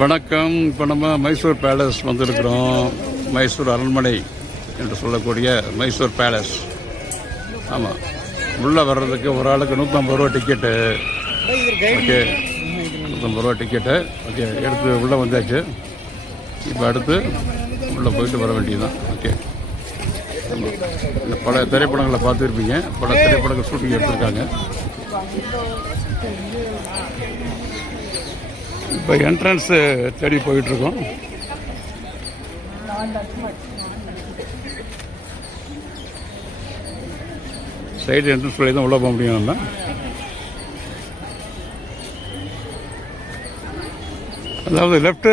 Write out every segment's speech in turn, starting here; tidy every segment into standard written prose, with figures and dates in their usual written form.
வணக்கம். இப்போ நம்ம மைசூர் பேலஸ் வந்திருக்கிறோம். மைசூர் அரண்மனை என்று சொல்லக்கூடிய மைசூர் பேலஸ். ஆமாம், உள்ளே வர்றதுக்கு ஒரு ஆளுக்கு 150 ரூபா டிக்கெட்டு. ஓகே, 150 ரூபா டிக்கெட்டு. ஓகே, எடுத்து உள்ளே வந்தாச்சு. இப்போ அடுத்து உள்ளே போயிட்டு வர வேண்டியதுதான். ஓகே, இந்த பல திரைப்படங்களை பார்த்துருப்பீங்க. பல திரைப்படங்கள் ஷூட்டிங் எடுத்திருக்காங்க. இப்போ என்ட்ரன்ஸு தேடி போயிட்டுருக்கோம். சைடு என்ட்ரன்ஸ் வழி தான் உள்ளே போக முடியும். நம்ம அதாவது லெஃப்ட்டு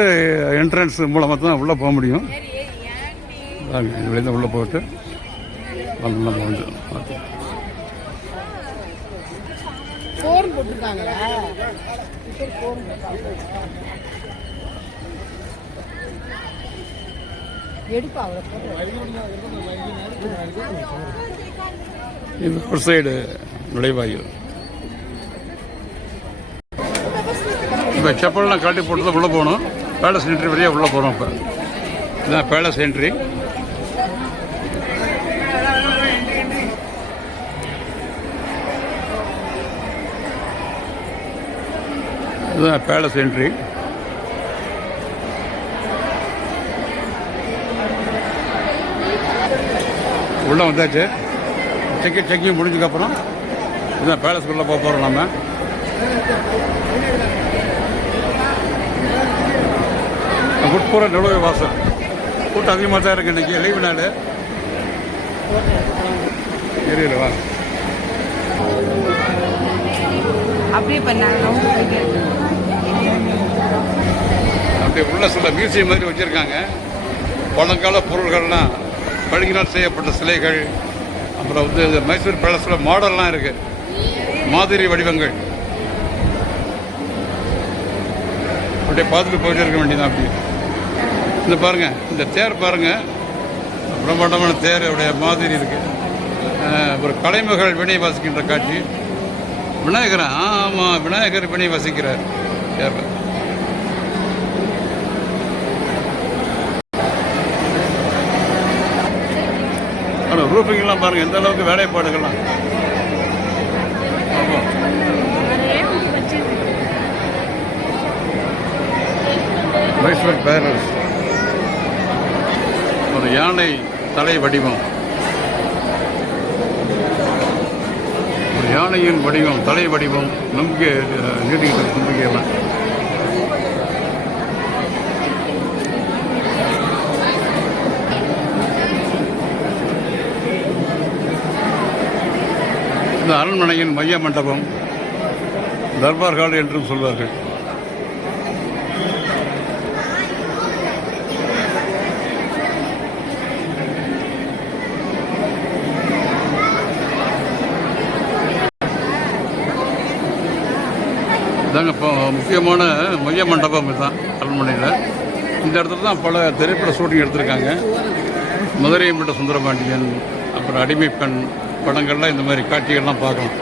என்ட்ரன்ஸ் மூலமாக தான் உள்ளே போக முடியும். இது வழி தான் உள்ளே போயிட்டு நம்ம வந்து இது ஒரு சைடு நுழைவாயில். இப்போ செப்பல்லாம் காட்டி போட்டு தான் உள்ளே போகணும். பேலஸ் என்ட்ரி வழியாக உள்ளே போகிறோம். இப்போ இதுதான் பேலஸ் என்ட்ரி. இதுதான் பேலஸ் என்ட்ரி. உள்ளே வந்தாச்சு. செக்கிங் முடிஞ்சதுக்கப்புறம் இதுதான் பேலஸ்க்குள்ளே போக போகிறோம். நம்ம உட்புற நுழைவு வாசல். கூட்டம் அதிகமாக தான் இருக்குது இன்றைக்கி, லீவு நாள். தெரியலவா அப்படியே பண்ணாங்க. அப்படி உள்ள சில மியூசியம் மாதிரி வச்சுருக்காங்க. பழங்கால பொருள்கள்லாம், பழங்கினால் செய்யப்பட்ட சிலைகள், அப்புறம் வந்து மைசூர் பேலஸில் மாடல்லாம் இருக்குது, மாதிரி வடிவங்கள். அப்படியே பார்த்துட்டு போயிட்டு இருக்க வேண்டியதான். அப்படி இந்த பாருங்கள், இந்த தேர் பாருங்கள், பிரம்மாண்டமான தேருடைய மாதிரி இருக்குது. ஒரு கலைமகள் வினை வாசிக்கின்ற காட்சி. விநாயகர், ஆமாம், விநாயகர் வினை வசிக்கிறார் தேரில். ஆனால் ரூஃபிங்லாம் பாருங்கள் எந்த அளவுக்கு வேலைப்பாடுகள்லாம். ஆமாம், மைசூர் பேலஸ். ஒரு யானை தலை வடிவம், ஒரு யானையின் வடிவம், தலை வடிவம். நம்பிக்கை நீட்டிக்கிட்டு நம்பிக்கையெல்லாம். இந்த அரண்மனையின் மைய மண்டபம், தர்பார் ஹால் என்றும் சொல்வார்கள். இதாங்க இப்போ முக்கியமான மைய மண்டபம் இதுதான் அரண்மனையில். இந்த இடத்துல தான் பல திரைப்பட ஷூட்டிங் எடுத்திருக்காங்க. மதுரை மீட்ட சுந்தரபாண்டியன், அப்புறம் அடிமை பெண் படங்கள்லாம் இந்த மாதிரி காட்சிகள்லாம் பார்க்கலாம்.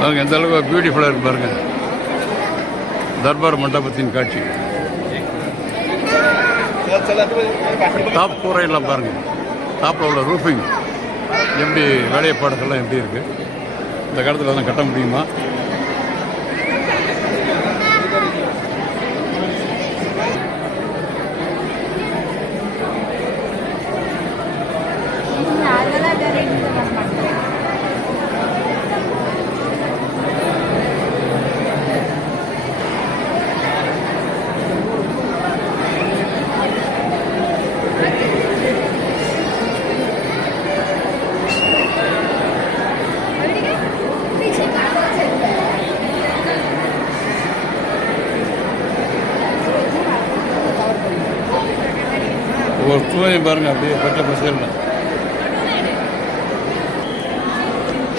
பாருங்க எந்த அளவுக்கு பியூட்டிஃபுல்லாக இருக்கு பாருங்க. தர்பார் மண்டபத்தின் காட்சி. டாப் கூரையெல்லாம் பாருங்கள், டாப்பில் உள்ள ரூஃபிங் எப்படி, வேலைப்பாடுகள்லாம் எப்படி இருக்குது. இந்த காலத்தில் அதெல்லாம் கட்ட முடியுமா? ஒரு தூயம் பாருங்கள், அப்படியே பச்சை பசேல்னு.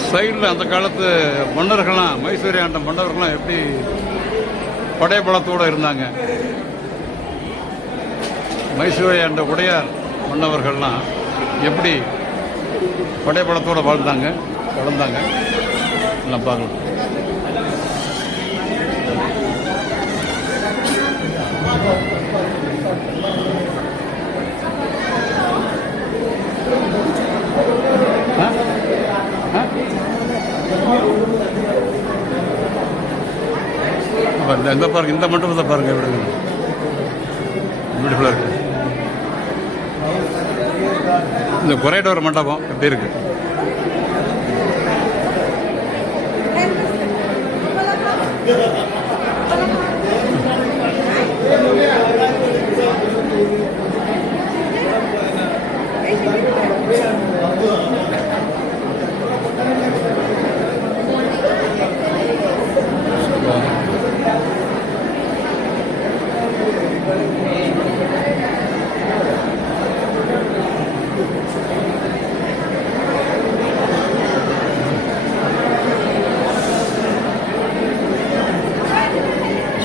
சைடில் அந்த காலத்து மன்னர்கள்லாம், மைசூரை ஆண்ட மன்னர்கள்லாம் எப்படி படைபலத்தோடு இருந்தாங்க. மைசூரை அந்த உடையார் மன்னவர்கள்லாம் எப்படி படைப்படத்தோடு வளர்ந்தாங்க எல்லாம் பார்க்கலாம். இந்த பாருங்க, இந்த மண்டபத்தை பாருங்க, எப்படி பியூட்டிஃபுல்லாக இருக்கு. இந்த கொரைடோர் மண்டபம் எப்படி இருக்கு?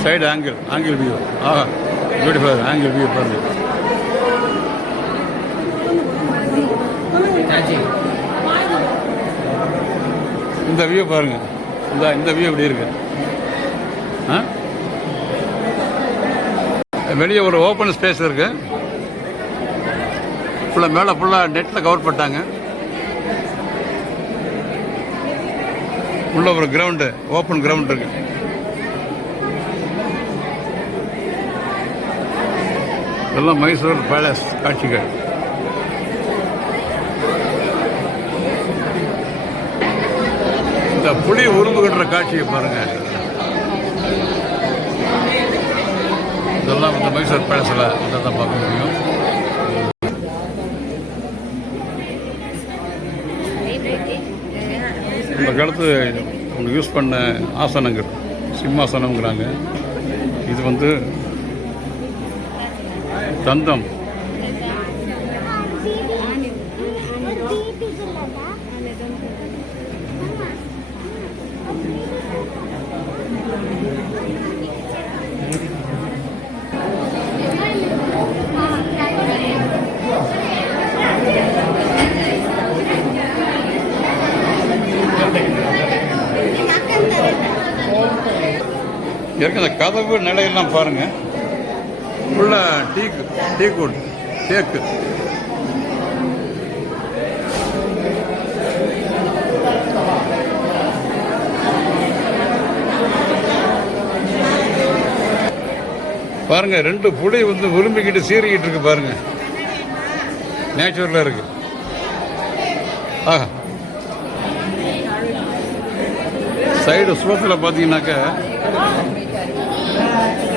Side angle view. ஆஹா, பியூட்டிஃபுல் ஆங்கிள் வியூ பாருங்க. இந்த வியூ பாருங்க, இந்த வியூ எப்படி இருக்கு? வெளியே ஒரு ஓப்பன் ஸ்பேஸ் இருக்கு. ஃபுல்லாக மேலே ஃபுல்லாக நெட்டில் கவர் பண்ணிட்டாங்க. உள்ள ஒரு கிரவுண்டு, ஓப்பன் கிரவுண்ட் இருக்கு. இதெல்லாம் மைசூர் பேலஸ் காட்சிகள். இந்த புலி உருவுகின்ற காட்சியை பாருங்க. இதெல்லாம் வந்து மைசூர் பேலஸில் தான் பார்க்க முடியும். இந்த காலத்து அவங்க யூஸ் பண்ண ஆசனங்கள் சிம்மாசனம்ங்கிறாங்க. இது வந்து தந்தம். இருக்கிற கதவு நிலையெல்லாம் பாருங்க. உள்ள டீக்குட் தேக்கு. பாருங்க, 2 புலி வந்து விரும்பிக்கிட்டு சீறிக்கிட்டு இருக்கு பாருங்க. நேச்சுரலா இருக்கு. ஆஹா, சைடு ஸ்லோப்பில் பார்த்தீங்கன்னாக்க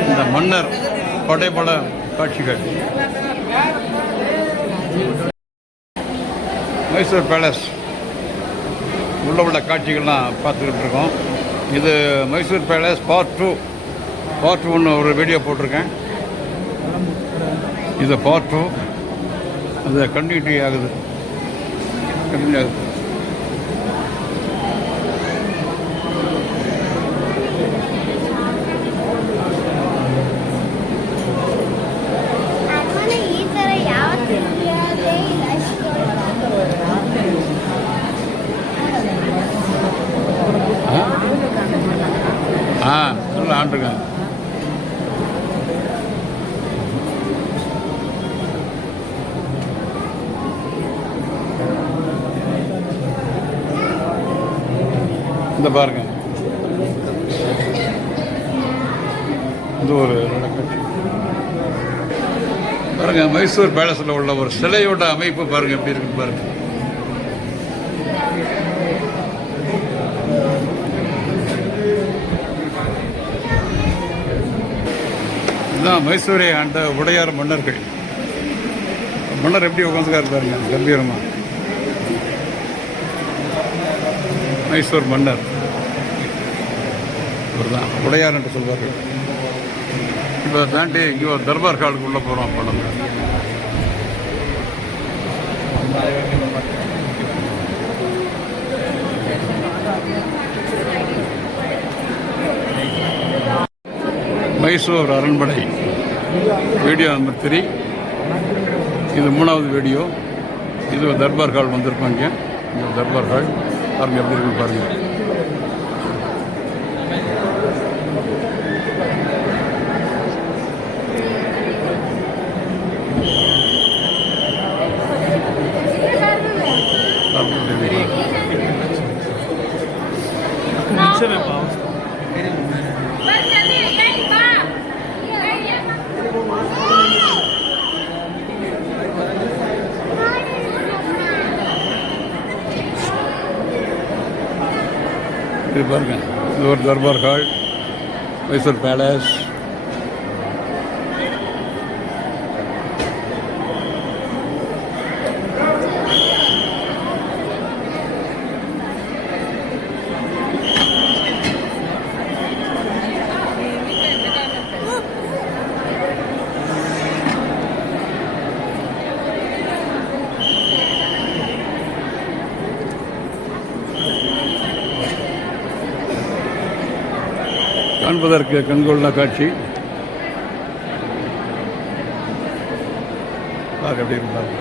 இந்த மன்னர் படைப்பட காட்சிகள். மைசூர் பேலஸ் உள்ள காட்சிகள்லாம் பார்த்துக்கிட்டு இருக்கோம். இது மைசூர் பேலஸ் பார்ட் 1 ஒரு வீடியோ போட்டிருக்கேன். இது பார்ட் 2. அது கண்டினியூ ஆகுது. நல்லா ஆண்டிருக்காங்க. இந்த பாருங்க, இது ஒரு பாருங்க. மைசூர் பேலஸில் உள்ள ஒரு சிலையோட அமைப்பு பாருங்க, எப்படி இருக்கு பாருங்க. இதுதான் மைசூரை ஆண்ட உடையார் மன்னர்கள். மன்னர் எப்படி உட்காந்துக்காரு பாருங்க, கம்பீரமா. மைசூர் மன்னர் இவர் தான் உடையார் என்று சொல்வார்கள். இப்போ தாண்டி இங்கே ஒரு தர்பார் காலுக்கு உள்ள போகிறோம். பணம் மைசூர் அரண்மனை வீடியோ நம்பர் 3. இது 3வது வீடியோ. இது ஒரு தர்பார் ஹால் வந்திருக்கோம். இங்கே இந்த தர்பார் ஹால் பாருங்கள் எப்படி இருக்குன்னு பாருங்கள். இது பாருங்க, இது ஒரு தர்பார் ஹால், மைசூர் பேலஸ். காண்பதற்கு கண்கொள்ளா காட்சி. பார்க்க எப்படி இருந்தாங்க.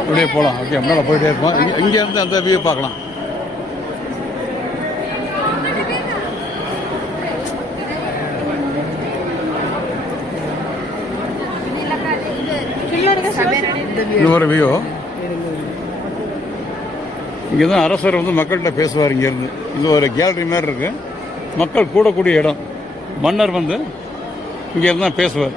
அப்படியே போகலாம். ஓகே, முன்னால் போயிட்டே இருப்போம். இங்கேருந்து அந்த வியூ பார்க்கலாம். இன்னொரு வியூ. இங்கே தான் அரசர் வந்து மக்கள்கிட்ட பேசுவார். இங்கேருந்து இது ஒரு கேலரி மாதிரி இருக்கு. மக்கள் கூடக்கூடிய இடம். மன்னர் வந்து இங்கேருந்து தான் பேசுவார்.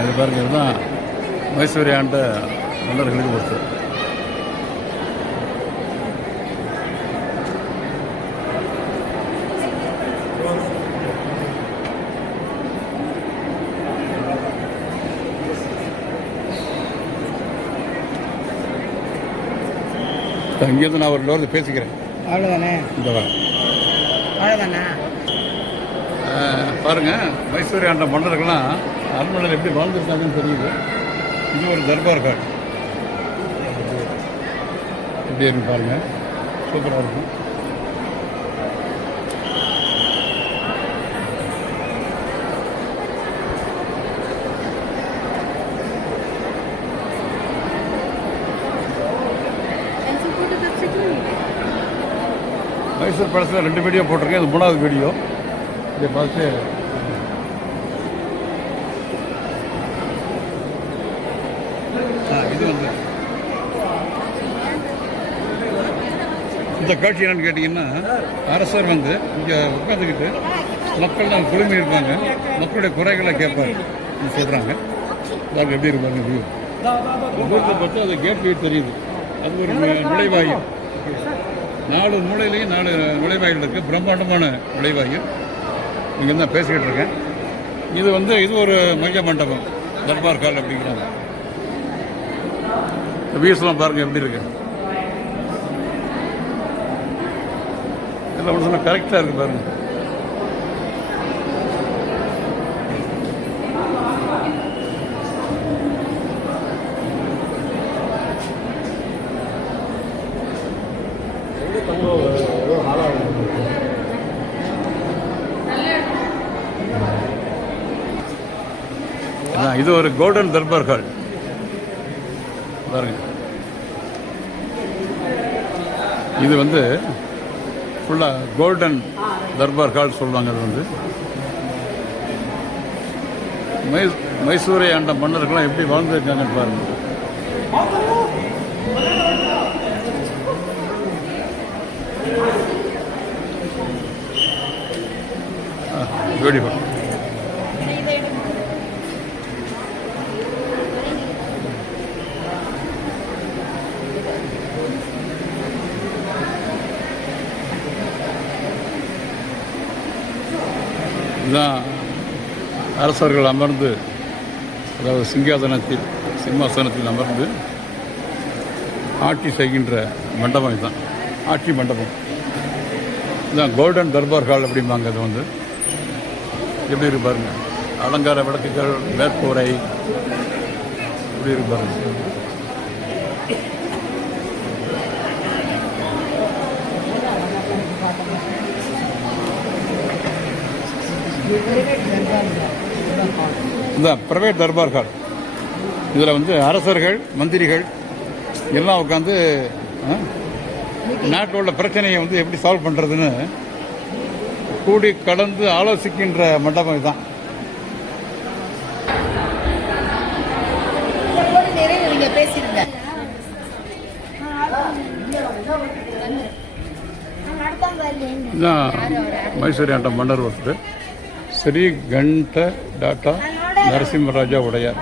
இது பாருங்க, இதுதான் மைசூரை ஆண்ட மன்னர்களுக்கு ஒருத்தர். இங்கேருந்து நான் ஒரு லோரில் பேசிக்கிறேன். அவ்வளோதானே? இந்த வரேன். அவ்வளோதானே? பாருங்க, மைசூரை ஆண்ட மன்னர்கள்லாம் அரண்மனையில் எப்படி வாழ்ந்துருக்காங்கன்னு தெரியுது. இது ஒரு தர்பார் ஹால். எப்படி இருக்கு பாருங்க, சூப்பராக இருக்கும். மைசூர் பேலஸில் 2 வீடியோ போட்டிருக்கேன். இது 3வது வீடியோ. இதை பார்த்து இது வந்து இந்த காட்சி என்னன்னு கேட்டிங்கன்னா, அரசர் வந்து இங்கே உட்காந்துக்கிட்டு மக்கள் தான் குழுமி இருப்பாங்க. மக்களுடைய குறைகளை கேட்பார் சொல்கிறாங்க. அதாவது எப்படி இருப்பாங்க வியூ தூரத்தை பார்த்து அது கேட் வியூ தெரியுது. அது ஒரு நுழைவாயில். 4 மூலையிலையும் 4 நுழைவாயில் இருக்குது. பிரம்மாண்டமான நுழைவாயில். இங்கே தான் பேசிக்கிட்டு இருக்கேன். இது வந்து இது ஒரு மைய மண்டபம், தர்பார் ஹால் அப்படிங்கிறாங்க. வியூஸ்லாம் பாருங்கள் எப்படி இருக்கு. எல்லாம் ஒன்று சொன்னால் கரெக்டாக இருக்குது பாருங்கள். இது ஒரு கோல்டன் தர்பார் ஹால் பாருங்க. இது வந்து ஃபுல்லாக கோல்டன் தர்பார் ஹால் சொல்லுவாங்க. அது வந்து மைசூரை ஆண்ட மன்னர்கள்லாம் எப்படி வாழ்ந்துருக்காங்கன்னு பாருங்க. பியூட்டிஃபுல். இதுதான் அரசர்கள் அமர்ந்து, அதாவது சிம்மாசனத்தில் அமர்ந்து ஆட்சி செய்கின்ற மண்டபம். இதுதான் ஆட்சி மண்டபம். இதுதான் கோல்டன் தர்பார் ஹால் அப்படிம்பாங்க. அது வந்து எப்படி இருக்கு பாருங்க, அலங்கார விளக்குகள், மேற்கூரை எப்படி இருக்கு பாருங்க. இதுதான் பிரைவேட் தர்பார் ஹால். இதில் வந்து அரசர்கள், மந்திரிகள் எல்லாம் உட்காந்து நாட்டில் உள்ள பிரச்சனையை வந்து எப்படி சால்வ் பண்ணுறதுன்னு கூடி கலந்து ஆலோசிக்கின்ற மண்டபம் இதுதான். இதுதான் மைசூர் ஆண்ட மன்னர் ஒருத்தர் ஸ்ரீ கண்ட டாட்டா நரசிம்மராஜா உடையார்.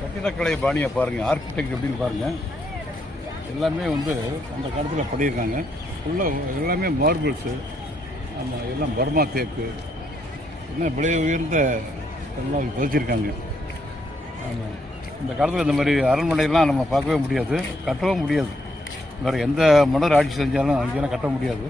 கட்டிடக்கலை பாணியை பாருங்கள், ஆர்கிடெக்ட் எப்படின்னு பாருங்கள். எல்லாமே வந்து அந்த காலத்தில் பண்ணியிருக்காங்க. ஃபுல்லாக எல்லாமே மார்பிள்ஸு, ஆமாம், எல்லாம் பர்மா தேக்கு, என்ன விலை உயர்ந்த எல்லாம் பதிச்சிருக்காங்க. ஆமாம், இந்த காலத்தில் இந்த மாதிரி அரண்மனையெல்லாம் நம்ம பார்க்கவே முடியாது, கட்டவும் முடியாது. வேறு எந்த மன்னர் ஆட்சி செஞ்சாலும் அங்கேயெல்லாம் கட்ட முடியாது.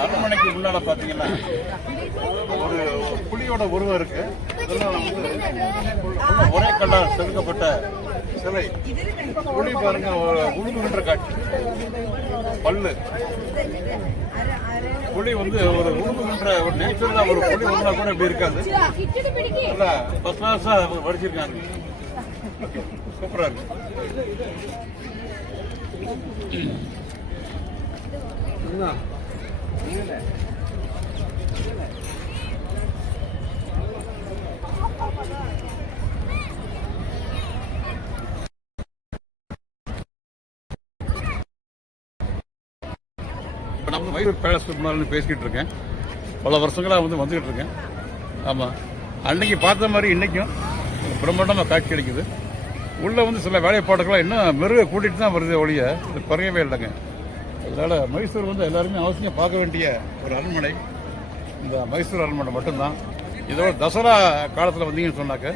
அரண்மனைக்கு முன்னால பாத்தீங்கன்னா ஒரு புலியோட உருவம் இருக்கு. ஒரே கல்லால் செதுக்கப்பட்ட சிலை. புலி பாருங்க, உழுதுகின்ற காட்சி. பல்லு புலி வந்து ஒரு உழுதுகின்ற ஒரு நேச்சுரலா ஒரு புலி ஒன்றா கூட இப்படி இருக்காது. ஃபர்ஸ்ட் கிளாஸா படிச்சிருக்காங்க. சூப்பரா இருக்கு. இப்போ நம்ம மைசூர் பேலஸ் முன்னாள் பேசிக்கிட்டு இருக்கேன். பல வருஷங்களாக வந்துக்கிட்டு இருக்கேன். ஆமாம், அன்னைக்கு பார்த்த மாதிரி இன்றைக்கும் பிரம்மாண்டமாக காட்சி அளிக்குது. உள்ளே வந்து சில வேலைப்பாடுகள்லாம் இன்னும் மெருக கூட்டிகிட்டு தான் வருது ஒழிய இது குறையவே இல்லைங்க. அதனால் மைசூர் வந்து எல்லாருமே அவசியம் பார்க்க வேண்டிய ஒரு அரண்மனை இந்த மைசூர் அரண்மனை மட்டும்தான். இதோட தசரா காலத்தில் வந்தீங்கன்னு சொன்னாக்க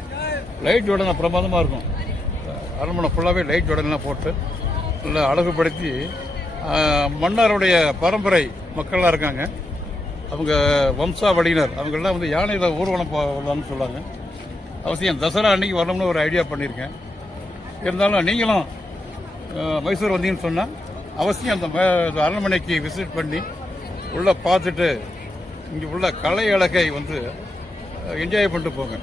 லைட் ஜோடனை பிரமாதமாக இருக்கும். அரண்மனை ஃபுல்லாகவே லைட் ஜோடனெலாம் போட்டு நல்லா அழகுபடுத்தி மன்னருடைய பரம்பரை மக்களாக இருக்காங்க. அவங்க வம்சாவளியினர் அவங்கெல்லாம் வந்து யானையில் ஊர்வலம் போகலான்னு சொல்லுவாங்க. அவசியம் தசரா அன்னைக்கு வரணும்னு ஒரு ஐடியா பண்ணியிருக்கேன். இருந்தாலும் நீங்களும் மைசூர் வந்தீங்கன்னு சொன்னால் அவசியம் அந்த அரண்மனைக்கு விசிட் பண்ணி உள்ளே பார்த்துட்டு இங்கே உள்ள கலை அழகை வந்து என்ஜாய் பண்ணிட்டு போங்க.